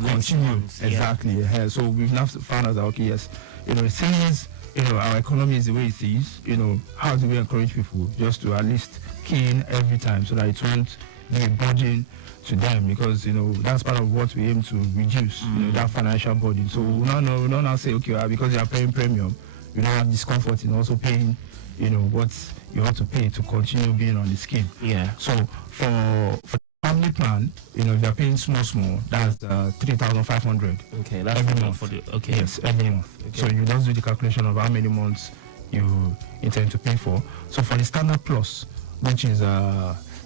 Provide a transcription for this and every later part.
continue. Exactly. Yeah. So we've now found out that, okay, yes, since our economy is the way it is, how do we encourage people just to at least key in every time so that it won't be a burden to them, because that's part of what we aim to reduce, that financial burden. So we don't now say, okay, because you are paying premium, you don't have discomfort in also paying what you have to pay to continue being on the scheme. Yeah. So for family plan, if you're paying small, that's 3,500. Okay, that's every month. Okay. Yes, every month. Okay. So you just do the calculation of how many months you intend to pay for. So for the standard plus, which is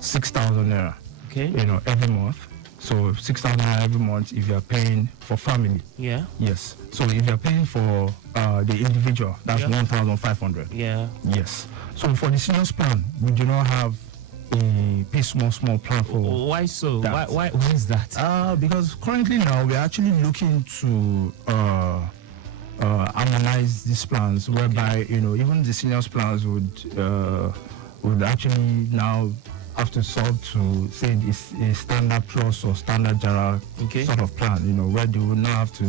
6,000 naira. Okay. Every month. So 6,000 naira every month if you're paying for family. Yeah. Yes. So if you're paying for the individual, that's 1,500. Yeah. Yes. So for the seniors plan, we do not have a pay small plan for. Why so? That. Why is that? Because currently now we're actually looking to harmonize these plans, whereby even the seniors plans would actually now have to solve to say it's a standard plus or standard general sort of plan, where they would not have to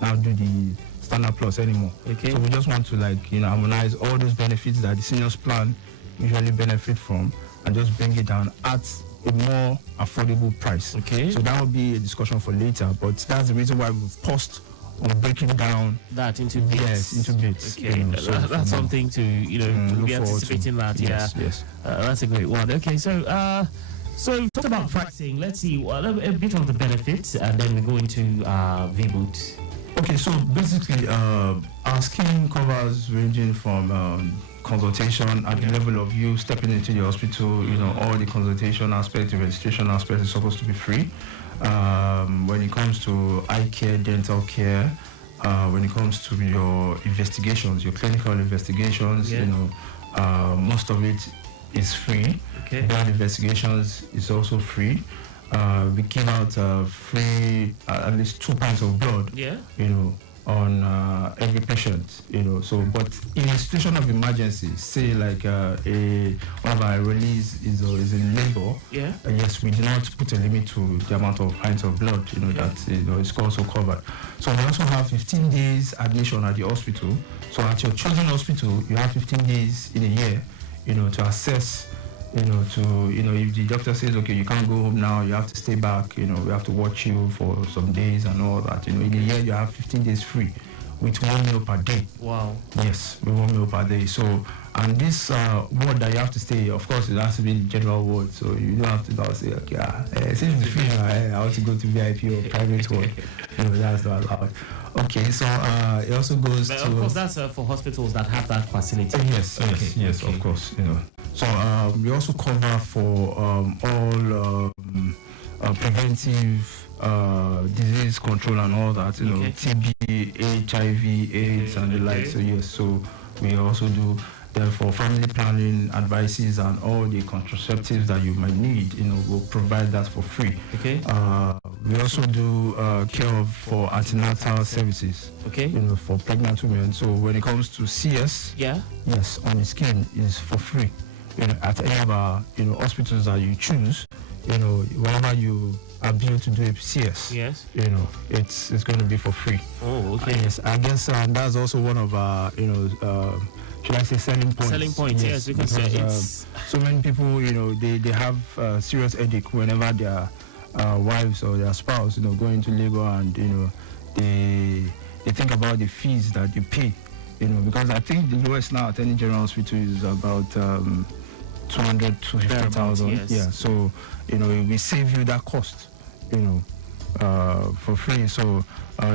now do the standard plus anymore. Okay. So we just want to harmonize all those benefits that the seniors plan usually benefit from, and just bring it down at a more affordable price. Okay. So that will be a discussion for later, but that's the reason why we've paused on breaking down that into bits. Yes, into bits. Okay, that's something to to be anticipating that. Yes, yeah, yes. That's a great one. Okay, so talk about pricing. Let's see a bit of the benefits, and then we go into V-Boot. Okay, so basically, our scheme covers ranging from consultation at the level of you stepping into the hospital. All the consultation aspect, the registration aspect is supposed to be free. When it comes to eye care, dental care, when it comes to your investigations, your clinical investigations, most of it is free. Okay. Blood investigations is also free. We give out free at least 2 pints of blood. Yeah. On every patient, So, but in a situation of emergency, say like one of our release is in labor. Yeah. Yes, we do not put a limit to the amount of pints of blood. That is also covered. So we also have 15 days admission at the hospital. So at your chosen hospital, you have 15 days in a year, to assess. If the doctor says, okay, you can't go home now, you have to stay back, we have to watch you for some days and all that. In a year, you have 15 days free with 1 meal per day. Wow. Yes, with 1 meal per day. So, and this ward that you have to stay, of course, it has to be the general ward. So you don't have to now say, okay, since it's free, I want to go to VIP or private ward. That's not allowed. Okay, so it also goes but to... Of course, that's for hospitals that have that facility. Yes, of course, So we also cover for all preventive disease control and all that, TB, HIV, AIDS, and the like. So yes, so we also do for family planning advices and all the contraceptives that you might need. We'll provide that for free. Okay. We also do care for antenatal services. Okay. For pregnant women. So when it comes to CS, yes, on the scheme is for free. At any of our hospitals that you choose, whenever you are billed to do a CS, yes, it's going to be for free. Oh, okay. Yes, I guess that's also one of our should I say selling points? Selling points, yes, because so many people they have serious headache whenever their wives or their spouse go into labor, and they think about the fees that you pay. Because I think the lowest now at any general hospital is about 200 to 50,000. Yes. Yeah, so we save you that cost, for free. So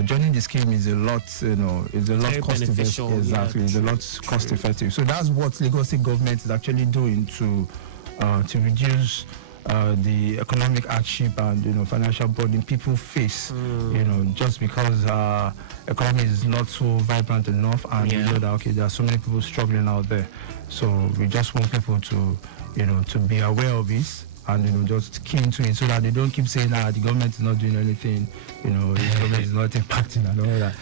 joining the scheme is a lot, is a lot very cost effective. Exactly, it's a lot cost effective. So that's what Lagos State government is actually doing to reduce the economic hardship and financial burden people face. Just because economy is not so vibrant enough, and we know that there are so many people struggling out there. So we just want people to to be aware of this and just key into it so that they don't keep saying the government is not doing anything, the government is not impacting and all that.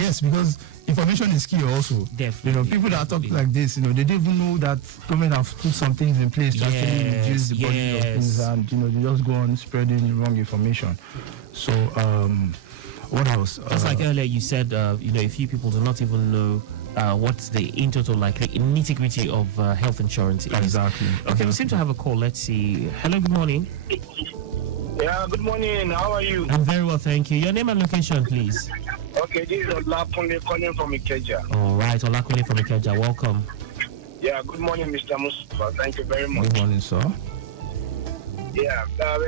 Yes, because information is key also. Definitely. People that talk like this, they don't even know that government have put some things in place to actually reduce the burden of things, and they just go on spreading wrong information. So what else? Just like earlier you said, a few people do not even know what's the in total, like the nitty-gritty of health insurance is. Exactly. Okay, we seem to have a call. Let's see. Hello, good morning. Yeah, good morning. How are you? I'm very well, thank you. Your name and location, please. Okay, this is Olakunle calling from Ikeja. All right, Olakunle from Ikeja. Welcome. Yeah, good morning, Mr. Mustafa. Thank you very much. Good morning, sir. Yeah,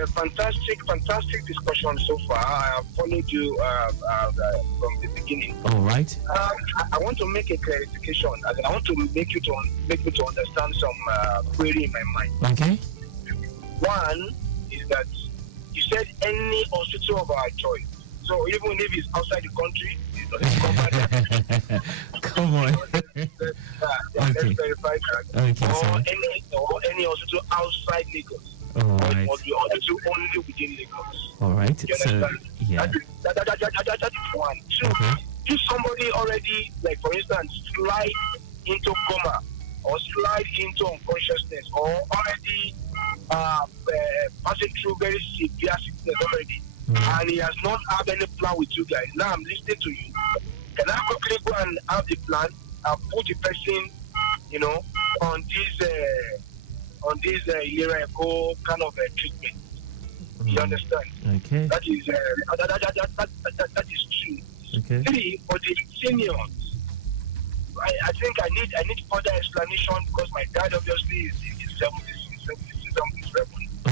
fantastic discussion so far. I have followed you from the beginning. All right. I want to make a clarification. I want to make me to understand some query in my mind. Okay. One is that you said any hospital of our choice. So even if it's outside the country, it doesn't cover that. Come on. Let's verify that. Okay, or any hospital outside Lagos. All right. Or the hospital only within Lagos. All right. You So, understand? yeah. That is one. Two, if somebody already, like for instance, slide into coma or slide into unconsciousness or already passing through very severe sickness already, and he has not had any plan with you guys. Now I'm listening to you. Can I quickly go and have the plan and put the person, on this ILERA EKO kind of treatment? You understand? Okay. That is true. Okay. Three, for the seniors, I think I need further explanation because my dad obviously is in his 77.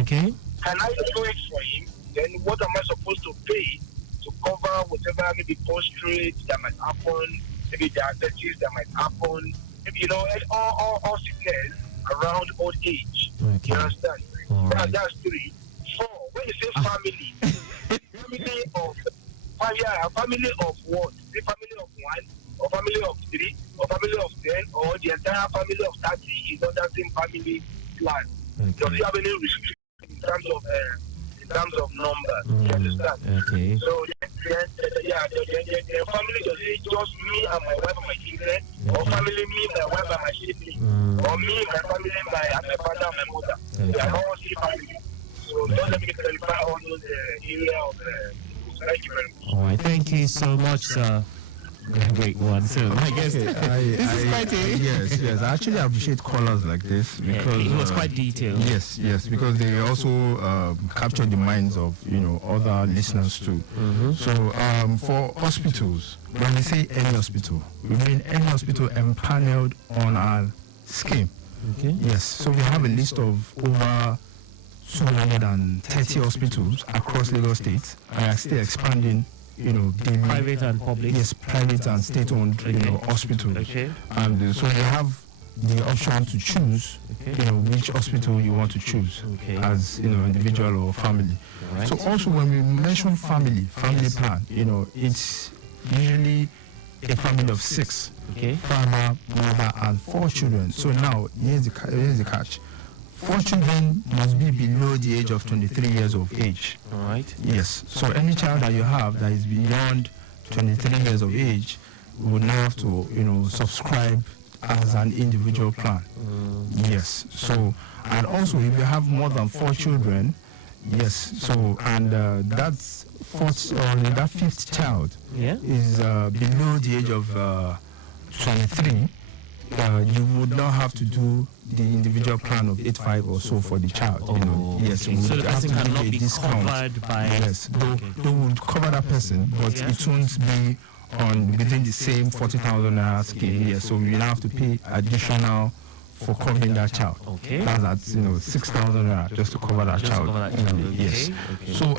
Okay. Can I do it for him? Then what am I supposed to pay to cover whatever maybe post-trade that might happen, maybe diabetes that might happen, maybe all sickness around old age. Okay. You understand? All right. That's three. Four, when you say family, family of what? The family of one, or family of three, or family of 10, or the entire family of 30 is on that same family plan. Okay. Does it have any restriction in terms of numbers? You understand? Okay. So the family, does it just me and my wife and my children, or family me, my wife and my children, or me, my family, and my father and my mother? Okay. They are all still family. So don't let me clarify all those area of thank you very much. All right. Thank you so much, sir. Great one. So I guess this is quite yes. I actually appreciate callers like this because it was quite detailed. Yes, because they also capture the minds of other listeners too. So for hospitals, when we say any hospital, we mean any hospital empaneled on our scheme. Okay. Yes. So we have a list of over 230 hospitals across Lagos State, and are still expanding. The Private and public. Yes, private and state-owned, hospitals. Okay. And so you have the option to choose, which hospital you want to choose as, individual or family. Right. So also when we mention family plan, it's usually a family of 6, Okay. father, mother, and 4 children. So now here's the catch. 4 children must be below the age of 23 years of age. All right. Yes. So any child that you have that is beyond 23 years of age would now have to, subscribe as an individual plan. Yes. So, and also if you have more than 4 children, yes. So, and that's that 5th child is below the age of 23. You would not have to do the individual plan of 85 or so for the child. Yes, okay. So the person cannot be covered by. Yes, they would cover that person, but it won't be within the same 40,000 naira scheme. Yes, so you have to pay additional for covering that child. Okay. That's at 6,000 naira just to cover that child. Yes. Okay. So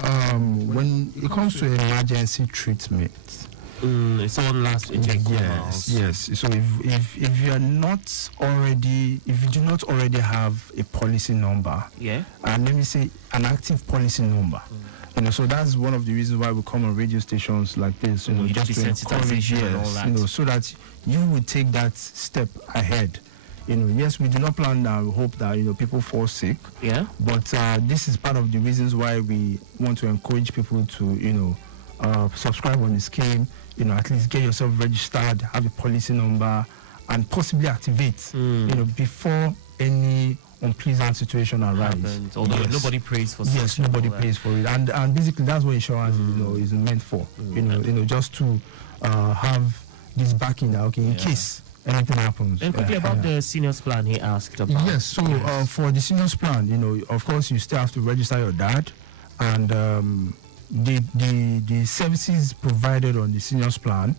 when it comes to emergency treatment. It's on last intake. Yes. So if you are not already, if you do not already have a policy number, and let me say an active policy number, so that's one of the reasons why we come on radio stations like this, just to encourage, so that you would take that step ahead, yes, we do not plan and hope that, people fall sick. Yeah. But this is part of the reasons why we want to encourage people to, subscribe on the scheme, at least get yourself registered, have a policy number, and possibly activate, before any unpleasant situation arises. Although nobody pays for yes, nobody pays for it, and basically that's what insurance is meant for. Just to have this backing that in case anything happens. And quickly about the seniors plan he asked about. Yes, so for the seniors plan, of course you still have to register your dad, and the services provided on the seniors plan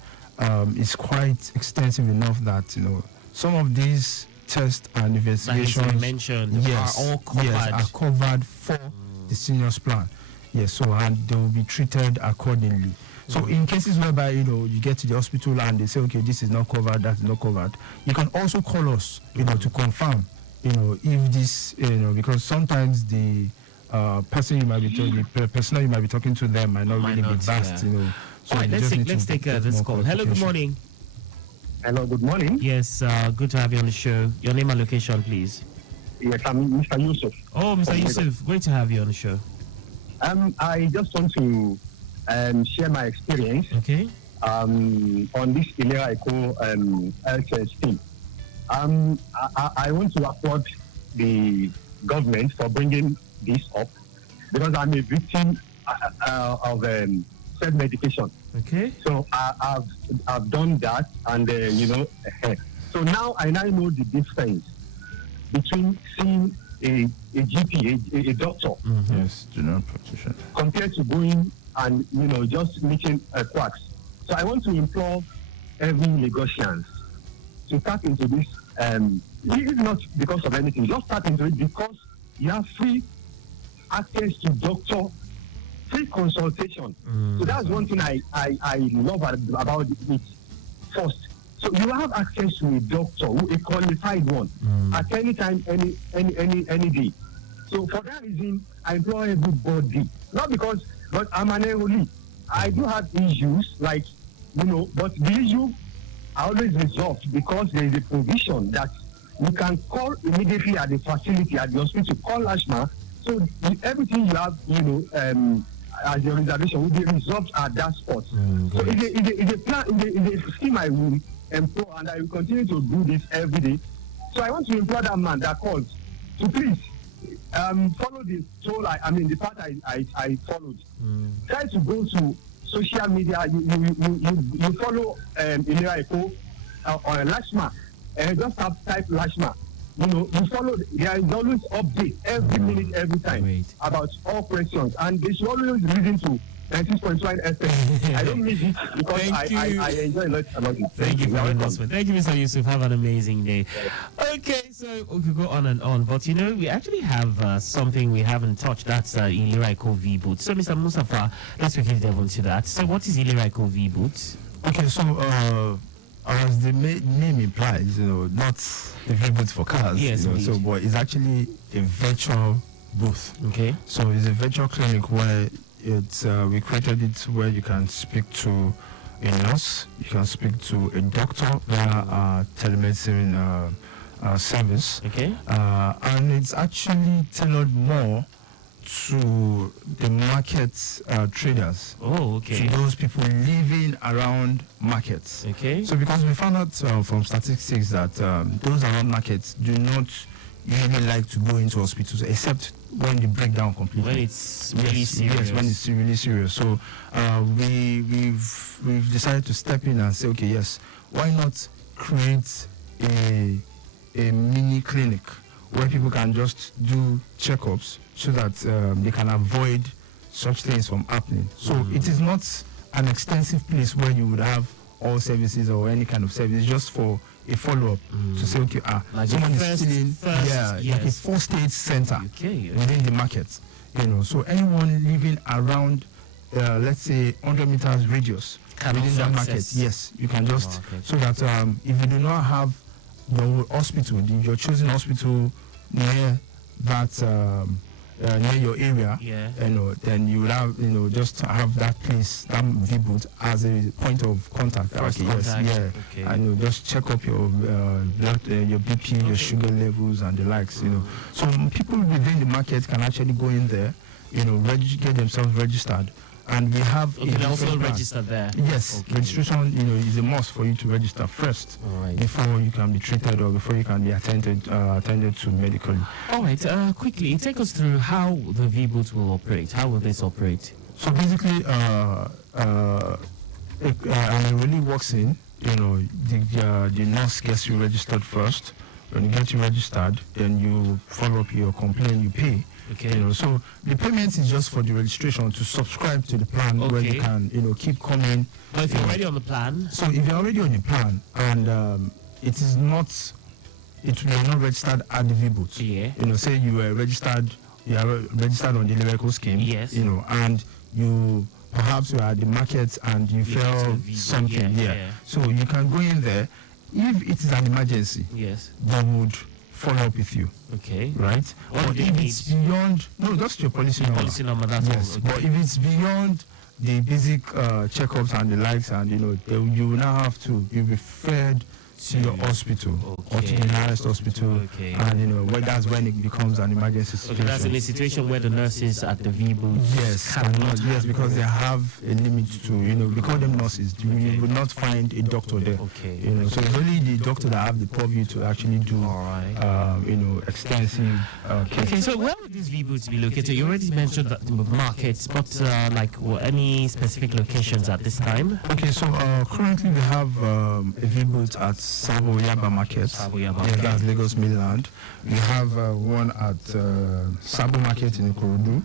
is quite extensive enough that some of these tests and investigations that mentioned are all covered. Yes, are covered for the seniors plan. Yes, so and they will be treated accordingly. So in cases whereby you get to the hospital and they say, okay, this is not covered, that is not covered, you can also call us, to confirm, if this, because sometimes the person you might be talking, the personnel you might be talking to them might not really be vast, So right, let's take this call. Hello, good morning. Hello, good morning. Yes, good to have you on the show. Your name and location, please. Yes, I'm Mr. Yusuf. Oh, Mr. Yusuf, great to have you on the show. I just want to share my experience on this ILERA EKO health scheme. I want to applaud the government for bringing this up because I'm a victim of self-medication. Okay. So I've done that, and so now I know the difference between seeing a GP, a doctor, yes, general practitioner, compared to going and just meeting quacks. So I want to implore every Lagosians to tap into this. Even not because of anything, just tap into it because you have free access to doctor, free consultation. So that's one thing I love about it. First, so you have access to a doctor, a qualified one, at any time, any day. So for that reason, I implore everybody, not because, but I'm an elderly. I do have issues, but the issue are always resolved because there is a provision that you can call immediately at the facility, at the hospital, call Ashma. So everything you have, as your reservation will be resolved at that spot. So it's a plan, it's a scheme I will employ, and I will continue to do this every day. So I want to employ that man that calls to please follow the toll. The path I followed. Try to go to social media. You follow ILERA EKO or Lashma. Just type Lashma. You follow. There is always update every minute, every time about all questions, and they should always listen to 96.1 FM. I don't miss it because I enjoy a lot about it. Thank you for the announcement. Thank you, Mr. Yusuf. Have an amazing day. Okay, so we could go on and on, but we actually have something we haven't touched. That's ILERA EKO V-Boot. So, Mr. Mustafa, let's quickly delve into that. So, what is ILERA EKO V-Boot? Okay, so as the name implies, not the V-Boot for cars. Yes, but it's actually a virtual booth. Okay. So it's a virtual clinic where we created it where you can speak to a nurse, you can speak to a doctor via telemedicine service. Okay. And it's actually tailored more to the market traders. Oh, okay. To those people living around markets. Okay. So because we found out from statistics that those around markets do not usually like to go into hospitals except when they break down completely. When it's really serious. Yes, when it's really serious. So we've decided to step in and say, okay, yes, why not create a mini clinic where people can just do checkups so that they can avoid such things from happening. So it is not an extensive place where you would have all services or any kind of service. It's just for a follow-up to say, okay, like someone is stealing, like a first-aid center within the market. So anyone living around, let's say, 100 meters radius within that market, yes, you can just, so that if you do not have your hospital, your chosen hospital near that near your area, then you would have, just have that place, that V-boot as a point of contact. First Okay, contact. yes, yeah. And just check up your blood, your BP, your sugar levels, and the likes. So people within the market can actually go in there, get themselves registered. And we have they also register there. Yes, registration, is a must for you to register first before you can be treated or before you can be attended to medically. All right, quickly take us through how the V-boots will operate. How will this operate? So basically, it really works in. The nurse gets you registered first. When you get you registered, then you follow up your complaint, you pay. Okay. So the payment is just for the registration to subscribe to the plan where you can, keep coming. But if you're already on the plan. So if you're already on the plan and you're not registered at the V-boot. Yeah. Say you are registered on the ILERA EKO scheme. Yes. And you perhaps you are at the market and you felt something. Yeah. So you can go in there. If it is an emergency, they would follow up with you. Okay. Right? Or if it's beyond, just your policy number. Policy number, that's all. Okay. But if it's beyond the basic checkups and the likes, and you will now have to be referred to your hospital or to the nearest hospital, and that's when it becomes an emergency situation. That's in a situation where the nurses at the V-boot because they have a limit to, we call them nurses. You will not find a doctor there. So it's only the doctor that have the purview to actually do, extensive care. Okay, so where would these V-boots be located? You already mentioned the markets, but any specific locations at this time? Okay, so currently we have a V-boot at Sabo Yaba Market. That's Lagos Mainland. We have one at Sabo Market in Ikorodu.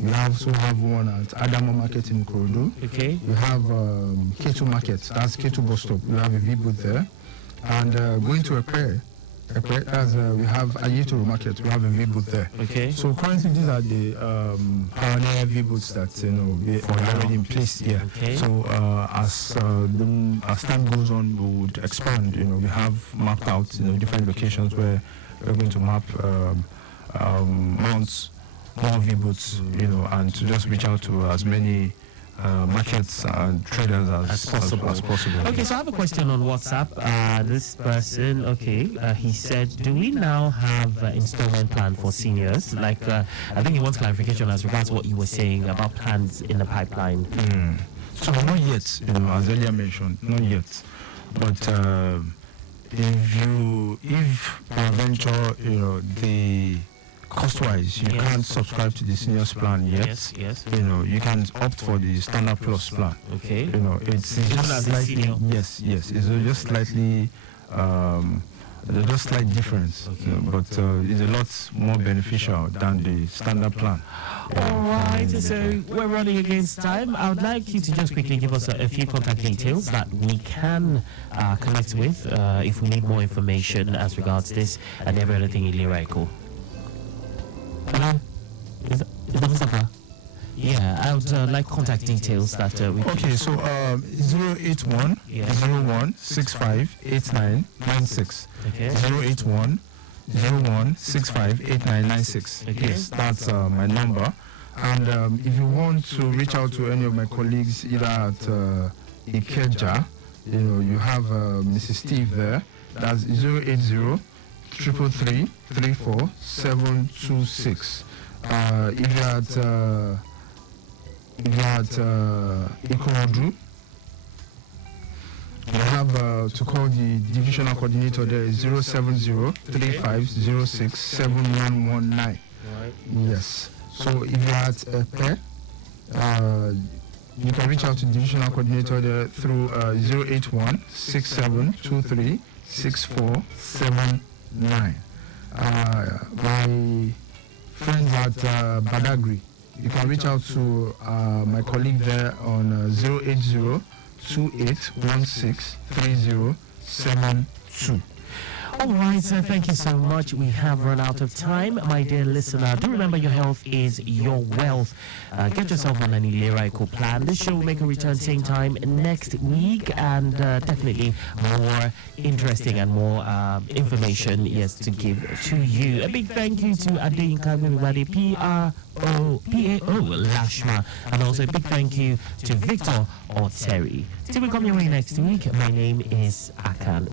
We also have one at Adamo Market in Ikorodu. Okay. We have Ketu Market. That's Ketu bus stop. We have a V-boot there. And going to Ekwe, we have Ayetoro Market. We have a V-boot there. Okay. So currently these are the pioneer V-boots that are already in place here. Okay. So as time goes on, we would expand. We have mapped out different locations where we're going to map mount more V-boots, and to just reach out to as many markets and traders as possible. Okay, so I have a question on WhatsApp. This person, he said, do we now have installment plan for seniors? I think he wants clarification as regards what you were saying about plans in the pipeline. So not yet, as earlier mentioned, not yet. But if peradventure, the cost-wise, you can't subscribe to the seniors plan yet. Yes. You can opt for the standard plus plan. Okay. It's just slightly. Yes. It's just slightly. There's just slight difference, but it's a lot more beneficial than the standard plan. All right, so we're running against time. I would like you to just quickly give us a few contact details that we can connect with if we need more information as regards this and every other thing in ILERA EKO. Hello? Is that Mustafa? Yeah, I would like contact details that we can... Okay, so 081 01 65 89 96. Okay. 081 01 65 89 96. Okay. Yes, that's my number. And if you want to reach out to any of my colleagues, either at Ikeja, you have Mrs. Steve there. That's 080 333 34 726. If you're at Ikorodu, you have to call the divisional coordinator there is 070 3506 7119. Yes. So if you're at Epe, you can reach out to the divisional coordinator there through 081 6723 6479. My friends at Badagry, you can reach out to my colleague there on 080 2816 3072. All right, so thank you so much. We have run out of time. My dear listener, do remember your health is your wealth. Get yourself on an ILERA EKO plan. This show will make a return same time next week, and definitely more interesting and more information, yes, to give to you. A big thank you to Adeyinka Gbemibade, PAO Lashma, and also a big thank you to Victor Oteri. Till we come your way next week, my name is Akan